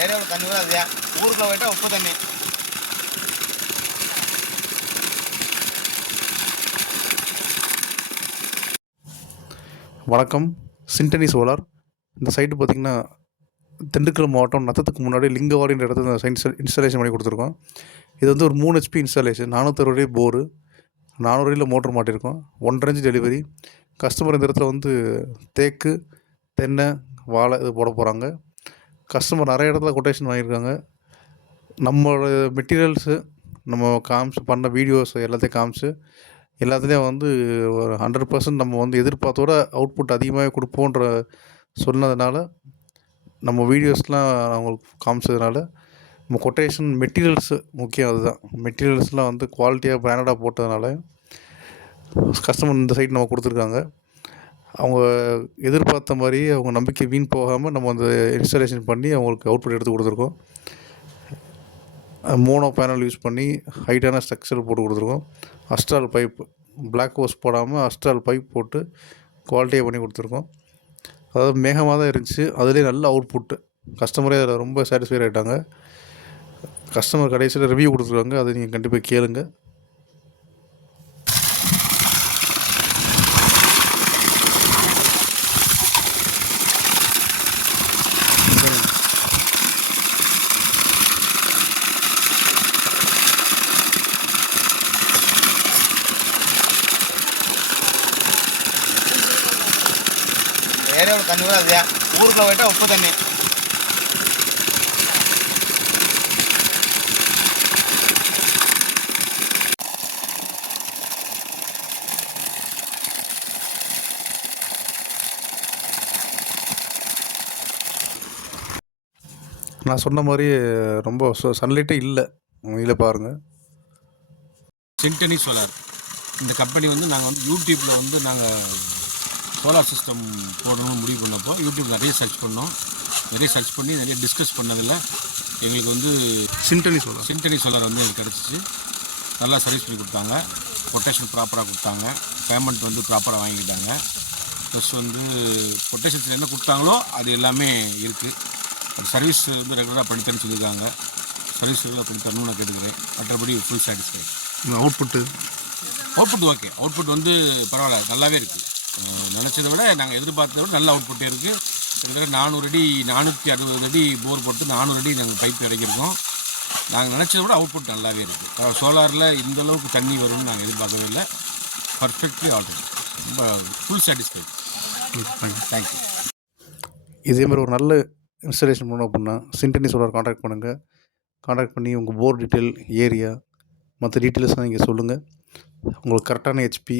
தண்ணி கூட அது ஊருக்குள்ள போயிட்டா உப்பு தண்ணி. வணக்கம். சிண்டனி சோலார். இந்த சைட்டு பார்த்திங்கன்னா திண்டுக்கல் மாவட்டம் நத்தத்துக்கு முன்னாடி லிங்கவாடின்ற இடத்துல இந்த இன்ஸ்டாலேஷன் பண்ணி கொடுத்துருக்கோம். இது வந்து ஒரு மூணு ஹெச்பி இன்ஸ்டாலேஷன் நானூற்றறுபது போரு நானூறு அடியில் மோட்டர் மாட்டியிருக்கோம். ஒன்றரை இன்ச்சு டெலிவரி கஸ்டமர் இந்த இடத்துல வந்து தேக்கு தென்னை வாழை இது போட போகிறாங்க கஸ்டமர் நிறைய இடத்துல கொட்டேஷன் வாங்கியிருக்காங்க. நம்மளோட மெட்டீரியல்ஸு நம்ம காமிச்சு பண்ண வீடியோஸ் எல்லாத்தையும் காமிச்சு எல்லாத்துலேயும் வந்து ஒரு ஹண்ட்ரட் பர்சன்ட் நம்ம வந்து எதிர்பார்த்தோட அவுட்புட் அதிகமாகவே கொடுப்போன்ற சொன்னதுனால நம்ம வீடியோஸ்லாம் அவங்களுக்கு காமிச்சதுனால நம்ம கொட்டேஷன் மெட்டீரியல்ஸு முக்கியம் அதுதான். மெட்டீரியல்ஸ்லாம் வந்து குவாலிட்டியாக பிராண்டடாக போட்டதுனால கஸ்டமர் இந்த சைட் நம்ம கொடுத்துருக்காங்க. அவங்க எதிர்பார்த்த மாதிரி அவங்க நம்பிக்கை வீண் போகாமல் நம்ம அந்த இன்ஸ்டாலேஷன் பண்ணி அவங்களுக்கு அவுட்புட் எடுத்து கொடுத்துருக்கோம். மோனோ பேனல் யூஸ் பண்ணி ஹைட்டான ஸ்ட்ரக்சர் போட்டு கொடுத்துருக்கோம். அஸ்ட்ரால் பைப் பிளாக் ஹோஸ் போடாமல் அஸ்ட்ரால் பைப் போட்டு குவாலிட்டியாக பண்ணி கொடுத்துருக்கோம். அதாவது மேகமாக தான் இருந்துச்சு. அதுலேயே நல்ல அவுட்புட்டு கஸ்டமரே அதில் ரொம்ப சாட்டிஸ்ஃபைட் ஆகிட்டாங்க கஸ்டமர் கடைசியில் ரிவ்யூ கொடுத்துருக்காங்க. அதை நீங்கள் கண்டிப்பாக கேளுங்கள் ஏரியாவில் தண்ணி கூட அது ஊருக்குள்ள போயிட்டா உப்பு தண்ணி. நான் சொன்ன மாதிரி ரொம்ப சன்லைட்டே இல்லை. இதில் பாருங்கள் சின்டனி சோலார் இந்த கம்பெனி வந்து நாங்கள் வந்து யூடியூப்பில் வந்து நாங்கள் சோலார் சிஸ்டம் போடணும்னு முடிவு பண்ணப்போ யூடியூப் நிறைய சர்ச் பண்ணோம். நிறைய சர்ச் பண்ணி நிறைய டிஸ்கஸ் பண்ணதில் எங்களுக்கு வந்து சிண்டனி சோலார் சின்டனி சோலார் வந்து எனக்கு கிடச்சிச்சு. நல்லா சர்வீஸ் பண்ணி கொடுத்தாங்க. கொட்டேஷன் ப்ராப்பராக கொடுத்தாங்க. பேமெண்ட் வந்து ப்ராப்பராக வாங்கிக்கிட்டாங்க. ப்ளஸ் வந்து கொட்டேஷன்ஸில் என்ன கொடுத்தாங்களோ அது எல்லாமே இருக்குது சர்வீஸ் வந்து ரெகுலராக பண்ணித்தரேன்னு சொல்லியிருக்காங்க. சர்வீஸ் ரெகுலராக பண்ணி தரணும்னு நான் கேட்டுக்கிறேன். மற்றபடி full satisfy output output okay output வந்து பரவாயில்ல. நல்லாவே இருக்குது நினச்சதை விட நாங்கள் எதிர்பார்த்ததை விட நல்ல அவுட்புட்டே இருக்குது கிட்டத்தட்ட நானூறு அடி நானூற்றி அறுபது அடி போர் போட்டு நானூறு அடி நாங்கள் பைப் இறக்கியிருக்கோம். நாங்கள் நினச்சதை விட அவுட்புட் நல்லாவே இருக்குது சோலாரில் இந்த அளவுக்கு தண்ணி வரும்னு நாங்கள் எதிர்பார்க்கவே இல்லை. பர்ஃபெக்ட்லி ஆல்ரெடி ரொம்ப ஃபுல் சாட்டிஸ்ஃபைட் தேங்க்யூ இதே மாதிரி ஒரு நல்ல இன்ஸ்டலேஷன் பண்ணணும் அப்படின்னா சிண்டனி சோலார் காண்டாக்ட் பண்ணுங்கள் காண்டாக்ட் பண்ணி உங்கள் போர் டீட்டெயில் ஏரியா மற்ற டீட்டெயில்ஸ்லாம் நீங்கள் சொல்லுங்கள் உங்களுக்கு கரெக்டான ஹெச்பி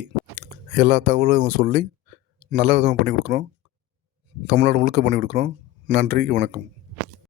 எல்லா தகவலும் சொல்லி நல்ல விதமாக பண்ணி கொடுக்குறோம் தமிழ்நாடு முழுக்க பண்ணி கொடுக்குறோம் நன்றி வணக்கம்.